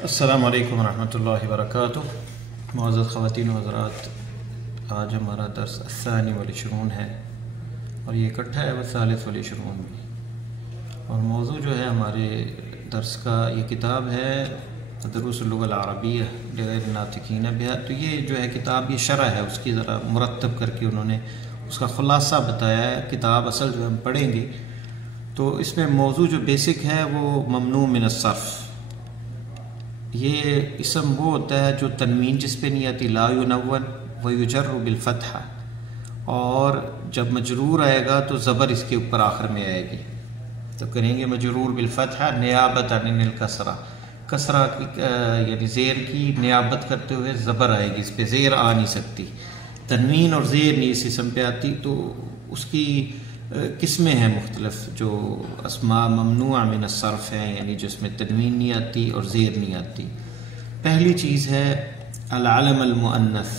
السلام علیکم ورحمۃ اللہ وبرکاتہ۔ معزز خواتین و حضرات، آج ہمارا درس الثانی والعشرون ہے اور یہ اکٹھا ہے والثالث والعشرون بھی، اور موضوع جو ہے ہمارے درس کا یہ کتاب ہے دروس اللغة العربیہ لغیر الناطقین بہا۔ تو یہ جو ہے کتاب یہ شرح ہے، اس کی ذرا مرتب کر کے انہوں نے اس کا خلاصہ بتایا ہے۔ کتاب اصل جو ہم پڑھیں گے تو اس میں موضوع جو بیسک ہے وہ ممنوع من الصرف۔ یہ اسم وہ ہوتا ہے جو تنوین جس پہ نہیں آتی، لا ینون ویجر بالفتحہ، اور جب مجرور آئے گا تو زبر اس کے اوپر آخر میں آئے گی، تو کریں گے مجرور بالفتحہ نیابت عن الکسرہ، کسرہ یعنی زیر کی نیابت کرتے ہوئے زبر آئے گی، اس پہ زیر آ نہیں سکتی۔ تنوین اور زیر نہیں اس اسم پہ آتی، تو اس کی قسمیں ہیں مختلف جو اسماء ممنوع من الصرف ہیں، یعنی جس میں تنوین نہیں آتی اور زیر نہیں آتی۔ پہلی چیز ہے العلم المؤنث،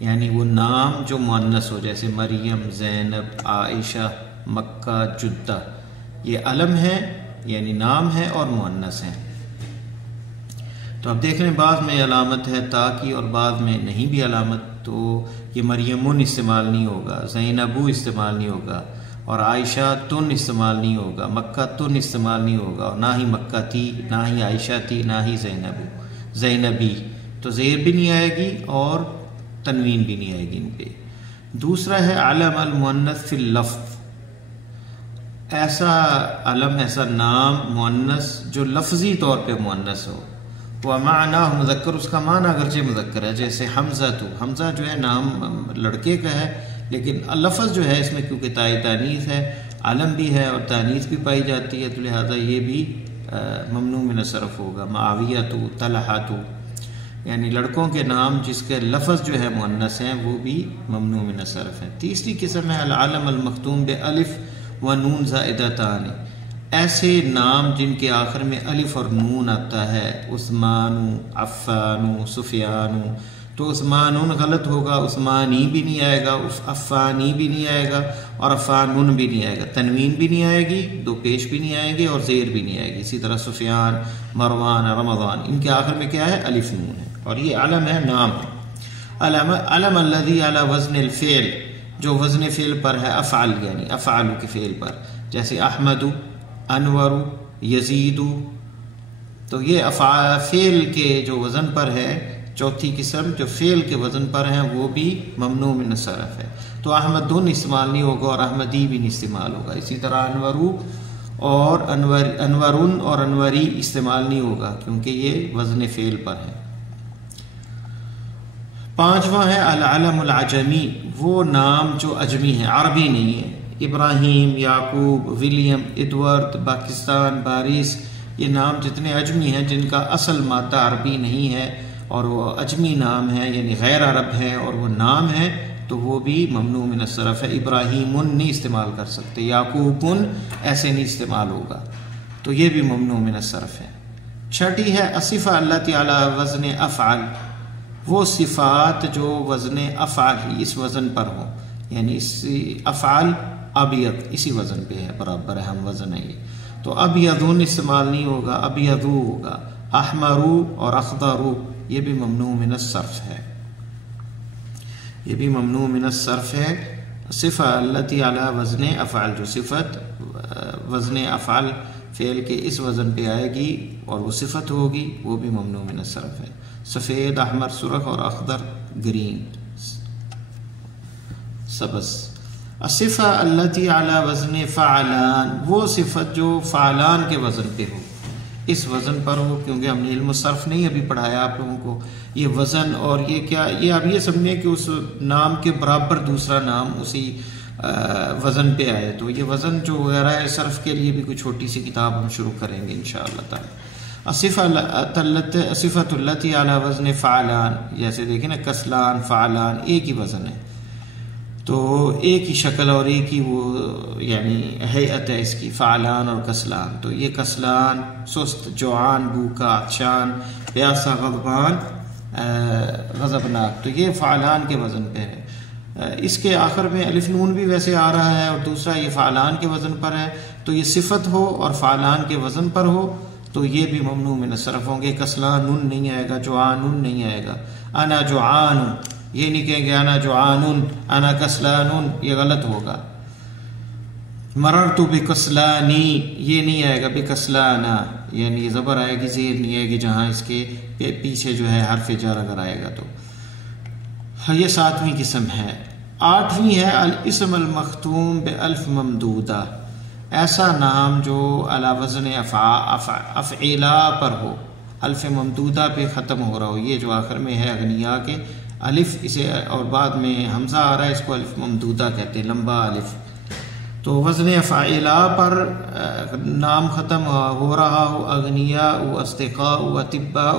یعنی وہ نام جو مؤنث ہو، جیسے مریم، زینب، عائشہ، مکہ، جدہ، یہ علم ہے یعنی نام ہے اور مؤنث ہیں۔ تو اب دیکھ لیں بعض میں علامت ہے تا کی اور بعض میں نہیں بھی علامت، تو یہ مریمن استعمال نہیں ہوگا، زینبو استعمال نہیں ہوگا، اور عائشہ تن استعمال نہیں ہوگا، مکہ تن استعمال نہیں ہوگا، اور نہ ہی مکہ تھی، نہ ہی عائشہ تھی، نہ ہی زینبی، تو زیر بھی نہیں آئے گی اور تنوین بھی نہیں آئے گی ان پہ۔ دوسرا ہے علم المؤنث فی اللفظ، ایسا علم، ایسا نام مؤنث جو لفظی طور پہ مؤنث ہو، وہ معنی مذکر، اس کا معنی اگرچہ مذکر ہے، جیسے حمزہ، تو حمزہ جو ہے نام لڑکے کا ہے لیکن لفظ جو ہے اس میں کیونکہ تائے تانیث ہے، علم بھی ہے اور تانیث بھی پائی جاتی ہے، تو لہذا یہ بھی ممنوع من الصرف ہوگا۔ معاویہ تو، طلحہ تو، یعنی لڑکوں کے نام جس کے لفظ جو ہے مؤنث ہیں وہ بھی ممنوع من الصرف ہیں۔ تیسری قسم ہے العلم المختوم بالف و نون زائدتان، ایسے نام جن کے آخر میں الف اور نون آتا ہے، عثمان، عفان، سفیان، تو عثمان غلط ہوگا، عثمانی بھی نہیں آئے گا، عفانی بھی نہیں آئے گا، اور عفانن بھی نہیں آئے گا، تنوین بھی نہیں آئے گی، دو پیش بھی نہیں آئیں گے، اور زیر بھی نہیں آئے گی۔ اسی طرح سفیان، مروان، رمضان، ان کے آخر میں کیا ہے؟ الف نون ہے، اور یہ علم ہے، نام ہے۔ علم الذی علی وزن الفعل، جو وزن فعل پر ہے، افعل یعنی افعال کے فعل پر، جیسے احمد، انور، یزید، تو یہ فعل کے جو وزن پر ہے، چوتھی قسم جو فعل کے وزن پر ہیں وہ بھی ممنوع من الصرف ہے، تو احمدن استعمال نہیں ہوگا اور احمدی بھی نہیں استعمال ہوگا۔ اسی طرح انورو اور انورن اور انوری استعمال نہیں ہوگا کیونکہ یہ وزن فعل پر ہے۔ پانچواں ہے العلم العجمی، وہ نام جو عجمی ہے، عربی نہیں ہے، ابراہیم، یعقوب، ولیم، ایڈورڈ، پاکستان، بارس، یہ نام جتنے عجمی ہیں جن کا اصل مادہ عربی نہیں ہے اور وہ عجمی نام ہے یعنی غیر عرب ہیں اور وہ نام ہے، تو وہ بھی ممنوع من الصرف ہے۔ ابراہیمن نہیں استعمال کر سکتے، یعقوبن ایسے نہیں استعمال ہوگا، تو یہ بھی ممنوع من الصرف ہے۔ چھٹی ہے الصفہ التی علی وزن افعل، وہ صفات جو وزن افعل ہی اس وزن پر ہوں، یعنی اس افعال ابیض اسی وزن پہ ہے، برابر ہے، ہم وزن ہے یہ، تو ابیضن استعمال نہیں ہوگا، ابیضو ہوگا، احمرو اور اخضرو، یہ بھی ممنوع من الصرف ہے، یہ بھی ممنوع من الصرف ہے۔ صفہ التی علی وزن افعل، جو صفت وزن افعل فعل کے اس وزن پہ آئے گی اور وہ صفت ہوگی، وہ بھی ممنوع من الصرف ہے۔ سفید، احمر، سرخ، اور اخضر گرین، سبز۔ الصفہ التی علی وزن فعلان، وہ صفت جو فعلان کے وزن پہ ہو، اس وزن پر ہو، کیونکہ ہم نے علم الصرف نہیں ابھی پڑھایا آپ لوگوں کو، یہ وزن اور یہ کیا، یہ اب یہ سمجھیں کہ اس نام کے برابر دوسرا نام اسی وزن پہ آئے، تو یہ وزن جو وغیرہ ہے صرف کے لیے بھی کوئی چھوٹی سی کتاب ہم شروع کریں گے انشاءاللہ تعالی۔ صفۃ التی علی وزن فعلان، جیسے دیکھیں نا کسلان، فعلان، ایک ہی وزن ہے، تو ایک ہی شکل اور ایک ہی وہ یعنی ہیئت ہے اس کی، فعلان اور کسلان، تو یہ کسلان سست، جوعان بھوکا، عطشان پیاسا، غضبان غضبناک، تو یہ فعلان کے وزن پہ ہے۔ اس کے آخر میں الف نون بھی ویسے آ رہا ہے، اور دوسرا یہ فعلان کے وزن پر ہے، تو یہ صفت ہو اور فعلان کے وزن پر ہو تو یہ بھی ممنوع من الصرف ہوں گے. کسلان نہیں آئے گا، جوعان نہیں آئے گا. انا جوعان یہ نہیں کہیں گے انا جوعان، انا کسلان یہ غلط ہوگا. مررت بکسلانی یہ نہیں آئے گا بکسلانا، یعنی زبر آئے گی، زیر نہیں آئے گی جہاں اس کے پیچھے جو ہے حرف جر اگر آئے گا تو. یہ 7ویں قسم ہے. 8ویں ہے الاسم المختوم بالف ممدودہ، ایسا نام جو علی وزن افعلا پر ہو، الف ممدودہ پہ ختم ہو رہا ہو. یہ جو آخر میں ہے اغنیاء کے الف، اسے اور بعد میں حمزہ آ رہا ہے، اس کو الف ممدودہ کہتے ہیں، لمبا الف. تو وزن افعلا پر نام ختم ہو رہا ہو، اغنیاء، اصدقاء، اطباء،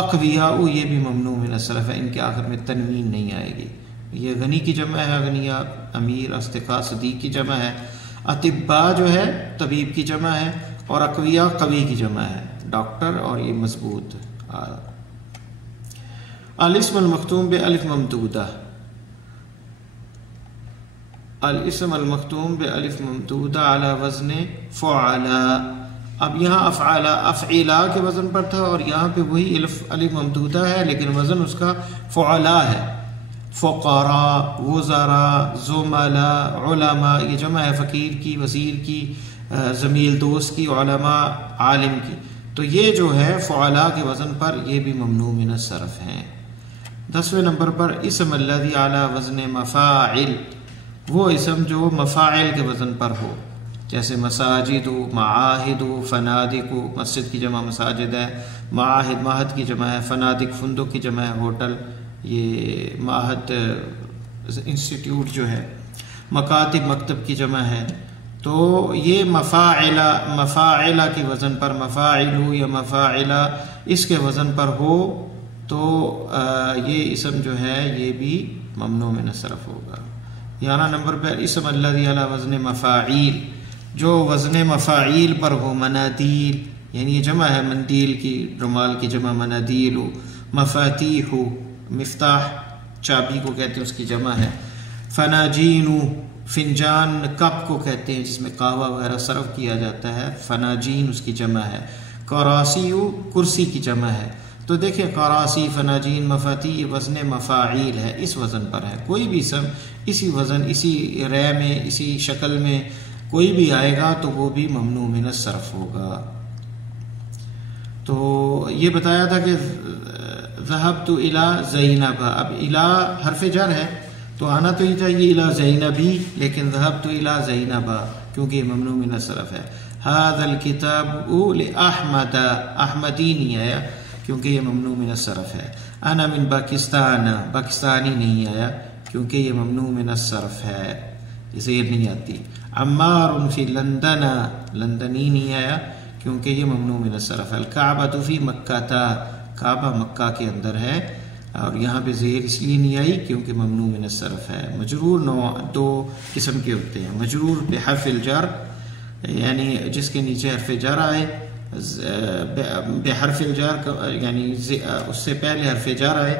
اقویاء، یہ بھی ممنوع من الصرف ہے. ان کے آخر میں تنوین نہیں آئے گی. یہ غنی کی جمع ہے اغنیاء، امیر، اصدقاء صدیق کی جمع ہے، اطباء جو ہے طبیب کی جمع ہے، اور اقویاء قوی کی جمع ہے، ڈاکٹر، اور یہ مضبوط. الاسم المختوم بالف ممدودہ، الاسم المختوم بالف ممدودہ علی وزن فعلا. اب یہاں افعلا کے وزن پر تھا، اور یہاں پہ وہی الف ممدودہ ہے لیکن وزن اس کا فعلا ہے. فقراء، وزراء، زملاء، علماء، یہ جمع ہے فقیر کی، وزیر کی، زمیل دوست کی، علماء عالم کی. تو یہ جو ہے فعلا کے وزن پر یہ بھی ممنوع من الصرف ہیں. 10ویں نمبر پر اسم الذی علی وزن مفاعل، وہ اسم جو مفاعل کے وزن پر ہو، جیسے مساجد، معاہد، فنادق، مسجد کی جمع مساجد ہے، معاہد معہد کی جمع ہے، فنادق فندق کی جمع ہے ہوٹل، یہ معہد انسٹیٹیوٹ جو ہے، مکاتب مکتب کی جمع ہے. تو یہ مفاعلہ کے وزن پر، مفاعل یا مفاعلہ اس کے وزن پر ہو تو یہ اسم جو ہے یہ بھی ممنوع من الصرف ہوگا. 11 نمبر پر اسم الذی علی وزن مفاعیل، جو وزن مفاعیل پر ہو. منادیل یعنی یہ جمع ہے مندیل کی، رومال کی جمع منادیل. مفاتیح، مفتاح چابی کو کہتے ہیں، اس کی جمع ہے. فناجین، فنجان کپ کو کہتے ہیں جس میں قہوہ وغیرہ سرو کیا جاتا ہے، فناجین اس کی جمع ہے. کراسی، کرسی کی جمع ہے. تو دیکھیں قراسی، فناجین، مفاتیح وزن مفاعیل ہے، اس وزن پر ہے. کوئی بھی اسم اسی وزن، اسی رے میں، اسی شکل میں کوئی بھی آئے گا تو وہ بھی ممنوع من الصرف ہوگا. تو یہ بتایا تھا کہ ذهبت الى زینب، اب الى حرف جر ہے تو آنا تو یہ چاہیے الى زینبی، لیکن ذهبت الى زینب کیونکہ یہ ممنوع من الصرف ہے. هذا الكتاب لأحمد، احمدی نہیں آیا کیونکہ یہ ممنوع من الصرف ہے. انا من پاکستان، پاکستانی نہیں آیا کیونکہ یہ ممنوع من الصرف ہے، زیر نہیں آتی. عمار فی لندن، لندنی نہیں آیا کیونکہ یہ ممنوع من الصرف ہے. الکعبۃ فی مکہ، کعبہ مکہ کے اندر ہے، اور یہاں پہ زیر اس لیے نہیں آئی کیونکہ ممنوع من الصرف ہے. مجرور دو قسم کے ہوتے ہیں، مجرور بحرف الجر یعنی جس کے نیچے حرف جر آئے، بحرف الجر یعنی اس سے پہلے حرف جر آئے،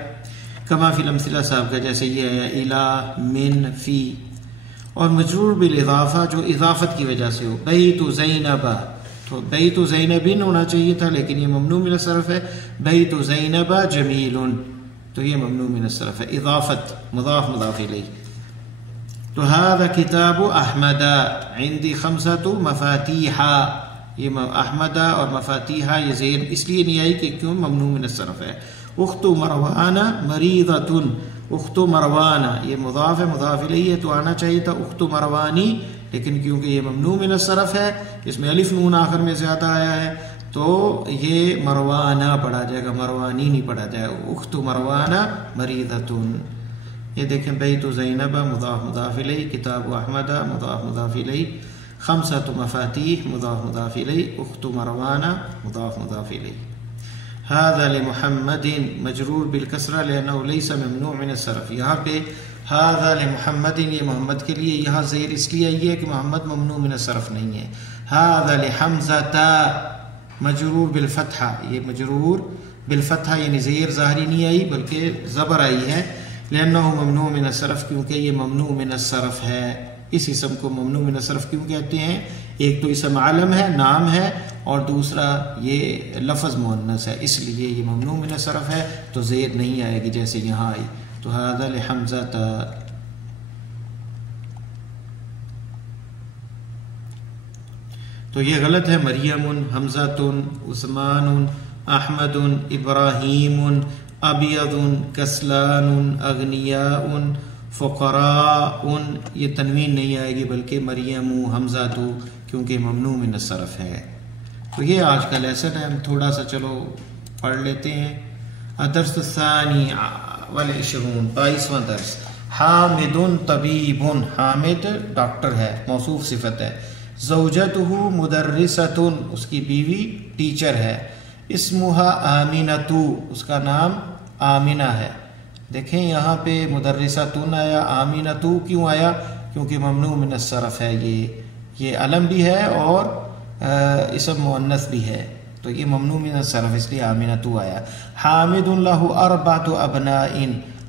کما فی الامثلہ صاحب کا جیسے یہ ہے الہ، من، فی. اور مجرور بالاضافہ جو اضافت کی وجہ سے ہو، بیت زینب، تو بیت زینبین ہونا چاہیے تھا لیکن یہ ممنوع من الصرف ہے. بیت زینب جمیل، تو یہ ممنوع من الصرف ہے، اضافت، مضاف مضاف الیہ. تو هذا کتاب احمد عندی 5 مفاتیح، یہ احمد اور مفاتیح یہ زیر اس لیے نہیں آئی کہ کیوں ممنوع من الصرف ہے. اخت مروان مریضۃ، اخت مروان یہ مضاف ہے مضاف الیہ تو آنا چاہیے تھا اخت مروانی، لیکن کیونکہ یہ ممنوع من الصرف ہے، اس میں الف نون آخر میں زیادہ آیا ہے تو یہ مروانہ پڑھا جائے گا، مروانی نہیں پڑھا جائے گا. اخت مروانہ مریضۃ. یہ دیکھیں بیت زینب مضاف مضاف الیہ، کتاب احمد مضاف مضاف الیہ، 5 مفاتیح مضاف مضاف الیہ، اخت مروانہ مضاف مضاف الیہ. هذا لمحمد مجرور بالکسرہ لأنه ليس ممنوع من الصرف. یہاں پہ هذا لمحمد یہ محمد کے لیے، یہاں زیر اس لیے آئی ہے کہ محمد ممنوع من الصرف نہیں ہے. هذا لحمزة مجرور بالفتحہ، یہ مجرور بالفتحہ یعنی زیر ظاہری نہیں آئی بلکہ زبر آئی ہے. لأنه ممنوع من الصرف کیونکہ یہ ممنوع من الصرف ہے. اس اسم کو ممنوع من الصرف کیوں کہتے ہیں؟ ایک تو اسم عالم ہے، نام ہے، اور دوسرا یہ لفظ مؤنث ہے، اس لیے یہ ممنوع من الصرف ہے، تو زیر نہیں آئے گی جیسے یہاں آئی. تو ھذا لحمزۃ. تو یہ غلط ہے. مریم، حمزۃ، عثمان، احمد، ابراہیم، ابیض، کسلان، اغنیاء، فقراء، یہ تنوین نہیں آئے گی بلکہ مریم، حمزۃ، کیونکہ ممنوع من الصرف ہے. تو یہ آج کا لیسن ہے، ہم تھوڑا سا چلو پڑھ لیتے ہیں. الدرس الثانی والعشرون، 22واں درس. حامد طبیب، حامد ڈاکٹر ہے، موصوف صفت ہے. زوجتہ مدرسۃ، اس کی بیوی ٹیچر ہے. اسمہا آمینۃ، اس کا نام آمینہ ہے. دیکھیں یہاں پہ مدرسۃ آیا، آمینۃ کیوں آیا؟ کیونکہ ممنوع من الصرف ہے. یہ علم بھی ہے اور اسم مؤنث بھی ہے، تو یہ ممنوع من الصرف، اس لیے آمینۃ آیا. حامد لہ اربعۃ ابناء،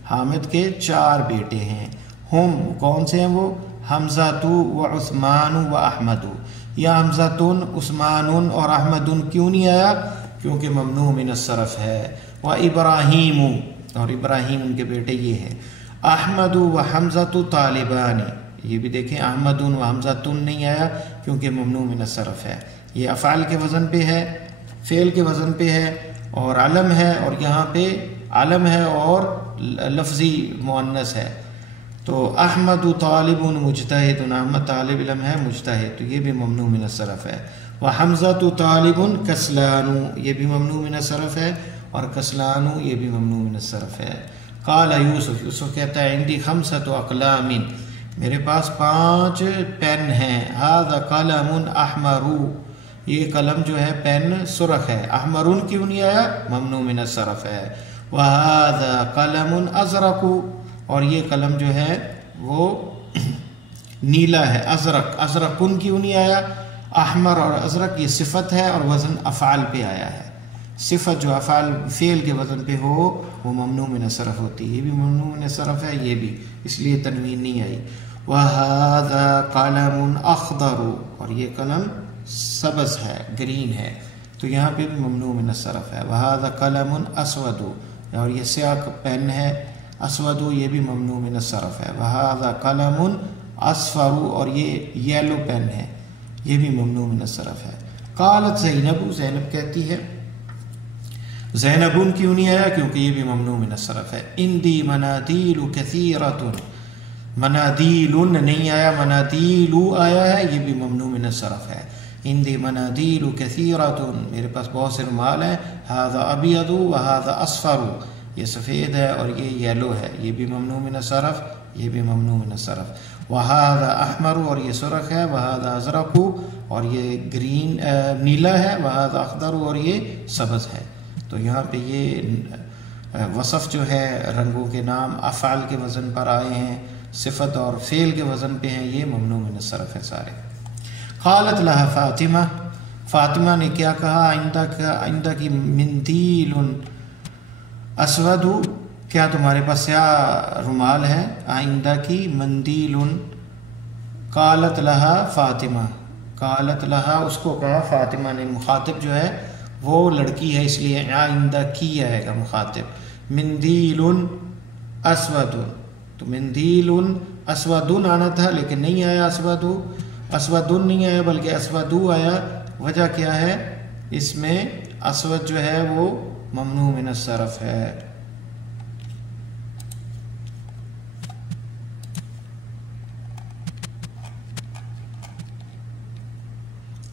حامد کے 4 بیٹے ہیں. ہم کون سے ہیں وہ؟ حمزۃ و عثمان و احمد. یا حمزۃ، عثمان اور احمد کیوں نہیں آیا؟ کیونکہ ممنوع من الصرف ہے. و ابراہیم، اور ابراہیم ان کے بیٹے یہ ہیں. احمد و حمزۃ طالبان، یہ بھی دیکھیں احمد و حمزۃ نہیں آیا کیونکہ ممنوع من الصرف ہے. یہ افعال کے وزن پہ ہے، فعل کے وزن پہ ہے اور علم ہے، اور یہاں پہ علم ہے اور لفظی مؤنث ہے. تو احمد طالب مجتہد، احمد طالب علم ہے مجتہد، تو یہ بھی ممنوع من الصرف ہے. وحمزۃ طالب کسلان، یہ بھی ممنوع من الصرف ہے، اور کسلان یہ بھی ممنوع من الصرف ہے. قال یوسف، یوسف کہتا ہے عندی 5 اقلام، میرے پاس 5 پین ہیں. ھذا قلم احمر، یہ قلم جو ہے پین سرخ ہے. احمر کیوں نہیں آیا؟ ممنوع من الصرف ہے. وھذا قلم ازرق، اور یہ قلم جو ہے وہ نیلا ہے. ازرق، ازرق کیوں نہیں آیا؟ احمر اور ازرق یہ صفت ہے اور وزن افعال پہ آیا ہے. صفت جو افعال فعل کے وزن پہ ہو وہ ممنوع من الصرف ہوتی ہے. یہ بھی ممنوع من الصرف ہے، یہ بھی، اس لیے تنوین نہیں آئی. وَهَذَا قَلَمٌ أَخْضَرُ، اور یہ قلم سبز ہے، گرین ہے، تو یہاں پہ بھی ممنوع من الصرف ہے. وَهَذَا قَلَمٌ أَسْوَدُ، اور یہ سیاہ پین ہے. اسود یہ بھی ممنوع من الصرف ہے. وَهَذَا قَلَمٌ أَصْفَرُ، اور یہ یلو پین ہے، یہ بھی ممنوع من الصرف ہے. قالت زینب، زینب کہتی ہے. زینبون کیوں نہیں آیا؟ کیونکہ یہ بھی ممنوع من الصرف ہے. عندی منادیل کثیرۃ، منادیل نہیں آیا، منادیل آیا ہے، یہ بھی ممنوع من الصرف ہے. عندی منادیل کثیرۃ، میرے پاس بہت سے رومال ہیں. ھذا ابیض وھذا اصفر، یہ سفید ہے اور یہ یلو ہے، یہ بھی ممنوع من الصرف، یہ بھی ممنوع من الصرف. وھذا احمر، اور یہ سرخ ہے. وھذا ازرق، اور یہ گرین نیلا ہے. وھذا اخضر، اور یہ سبز ہے. تو یہاں پہ یہ وصف جو ہے رنگوں کے نام افعال کے وزن پر آئے ہیں، صفت اور فعل کے وزن پہ ہیں، یہ ممنوع من الصرف ہے سارے. قالت لها فاطمہ، فاطمہ نے کیا کہا؟ عندک مندیل اسود، کیا تمہارے پاس سیاہ رومال ہے؟ عندک مندیل. قالت لها فاطمہ، قالت لها اس کو کہا فاطمہ نے. مخاطب جو ہے وہ لڑکی ہے، اس لیے عندکی آئے گا مخاطب. مندیل اسود، تو مندیل اسود آنا تھا لیکن نہیں آیا. اسود نہیں آیا بلکہ اسود آیا. وجہ کیا ہے؟ اس میں اسود جو ہے وہ ممنوع من الصرف ہے.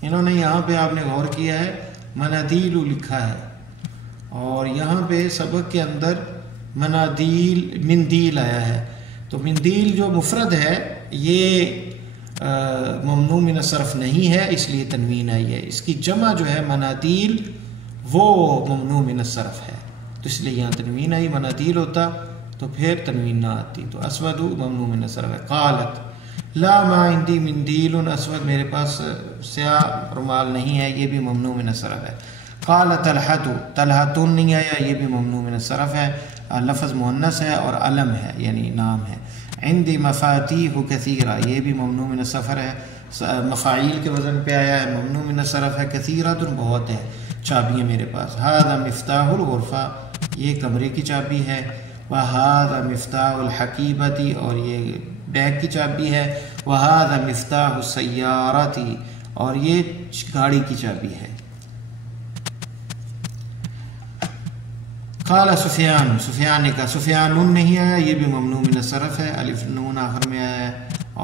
انہوں نے یہاں پہ آپ نے غور کیا ہے منادیل لکھا ہے، اور یہاں پہ سبق کے اندر منادیل مندیل آیا ہے. تو مندیل جو مفرد ہے یہ ممنوع من الصرف نہیں ہے، اس لیے تنوین آئی ہے. اس کی جمع جو ہے منادیل وہ ممنوع من الصرف ہے، تو اس لیے یہاں تنوین آئی. منادیل ہوتا تو پھر تنوین نہ آتی. تو اسود ممنوع من الصرف ہے. قالت لا ما عندي مندیل اسود، میرے پاس سیاہ رومال نہیں ہے، یہ بھی ممنوع من الصرف ہے. قال طلحۃ، طلحۃ نہیں آیا، یہ بھی ممنوع من الصرف ہے. لفظ مؤنث ہے اور علم ہے یعنی نام ہے. عندي مفاتیح کثیرہ، یہ بھی ممنوع من الصرف ہے. مفاعیل کے وزن پہ آیا ہے، ممنوع من الصرف ہے، کثیرۃ بہت ہے چابیاں میرے پاس، ھذا مفتاح الغرفہ یہ کمرے کی چابی ہے، وھذا مفتاح الحقیبۃ اور یہ بیگ کی چابی ہے، وھذا مفتاح السیارۃ اور یہ گاڑی کی چابی ہے۔ قال سفیان، سفیان نے کہا، سفیان نون نہیں آیا، یہ بھی ممنوع من الصرف ہے، الف نون آخر میں آیا ہے،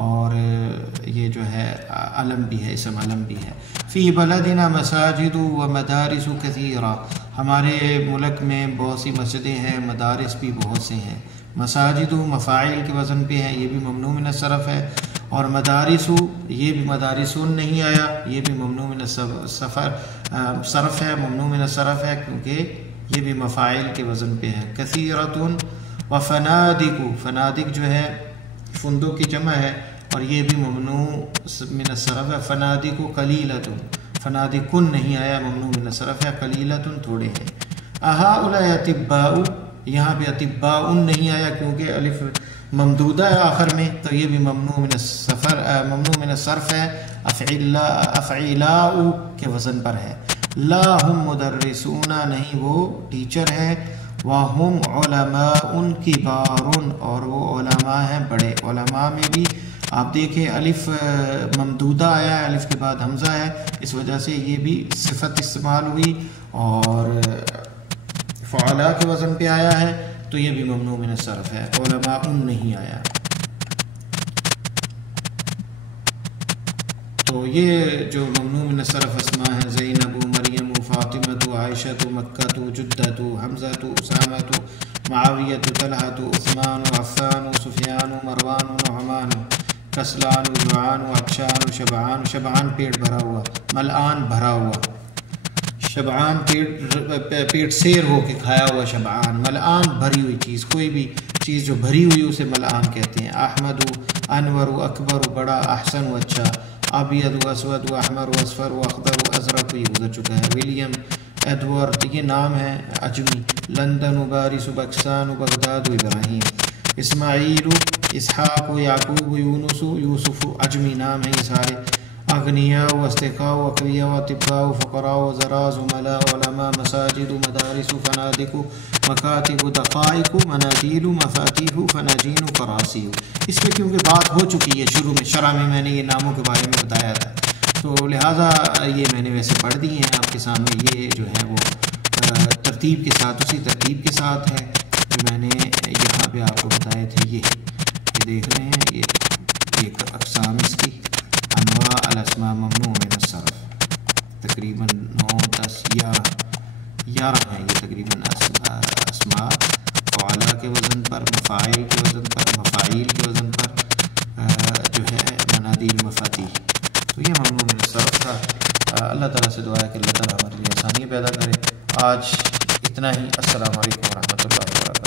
اور یہ جو ہے علم بھی ہے، اسم علم بھی ہے۔ فی بلدنا مساجد و مدارس کثیرہ، ہمارے ملک میں بہت سی مسجدیں ہیں، مدارس بھی بہت سے ہیں۔ مساجد مفاعل کے وزن پہ ہے، یہ بھی ممنوع من الصرف ہے، اور مدارس یہ بھی مدارسون نہیں آیا، یہ بھی ممنوع من صرف ہے، ممنوع من الصرف ہے کیونکہ یہ بھی مفاعل کے وزن پہ ہے۔ کثیرۃ و فنادق، فنادق جو ہے فندق کی جمع ہے اور یہ بھی ممنوع من الصرف ہے۔ فنادق قلیلۃ، فنادق نہیں آیا، ممنوع من الصرف ہے، قلیلۃ تھوڑے ہیں۔ اہؤلاء اطباء، یہاں پہ اطباء نہیں آیا کیونکہ الف ممدودہ ہے آخر میں، تو یہ بھی ممنوع من الصرف ہے، افعلاء کے وزن پر ہے۔ لا ہم مدرسون، نہیں وہ ٹیچر ہیں، وہم علماء کبار اور وہ علماء ہیں بڑے۔ علماء میں بھی آپ دیکھیں الف ممدودہ آیا ہے، الف کے بعد حمزہ ہے، اس وجہ سے یہ بھی صفت استعمال ہوئی، اور فعلا کے وزن پہ آیا ہے تو یہ بھی ممنوع من الصرف ہے، علماء نہیں آیا۔ تو یہ جو ممنوع من الصرف اسماء ہیں، زینب، مریم، فاطمۃ، عائشۃ، مکۃ، جدۃ، حمزۃ، اسامۃ، معاویۃ، طلحۃ، عثمان، عفان، سفیان، مروان، نعمان، کسلان، جوعان، عطشان، شبعان، شبعان پیٹ بھرا ہوا، ملآن بھرا ہوا، شبعان پیٹ سیر ہو کے کھایا ہوا شبعان، ملآن بھری ہوئی چیز، کوئی بھی چیز جو بھری ہوئی اسے ملآن کہتے ہیں۔ احمد، انور، اکبر بڑا، احسن اچھا، ابیض، اسود، احمر، اصفر، اخضر، ازرق یہ گزر چکا ہے۔ ولیم، ایڈورڈ یہ نام ہے عجمی۔ لندن، بارس، پاکستان، بغداد، ابراہیم۔ اسماعیل، اسحاق، یعقوب، یونس، یوسف عجمی نام ہیں یہ سارے۔ اغنیاء، استقاء، اقویاء، اطباء، فقراء، وزراء، زملاء، علماء، مساجد، مدارس، فنادق، مکاتب، دقائق، منادیل، مفاتیح، فناجین، کراسی۔ اس پہ کیونکہ بات ہو چکی ہے شروع میں، شرح میں نے یہ ناموں کے بارے میں بتایا تھا، تو لہٰذا یہ میں نے ویسے پڑھ دی ہیں آپ کے سامنے، یہ جو ہے وہ ترتیب کے ساتھ، اسی ترتیب کے ساتھ ہے جو میں نے یہاں پہ آپ کو بتائے تھے۔ یہ دیکھ رہے ہیں، یہ اقسام اس کی، انواع الاسماء ممنوع من الصرف، تقریباً 9، 10، 11 ہیں یہ تقریباً اسماء، فعلا کے وزن پر، مفاعل کے وزن پر، مفاعیل کے وزن پر جو ہے منادیل، مفاتیح، تو یہ ممنوع من الصرف تھا۔ اللہ تعالیٰ سے دعا ہے کہ اللہ تعالیٰ ہمارے لیے آسانی پیدا کرے۔ آج اتنا ہی، السلام علیکم ورحمۃ اللہ وبرکاتہ۔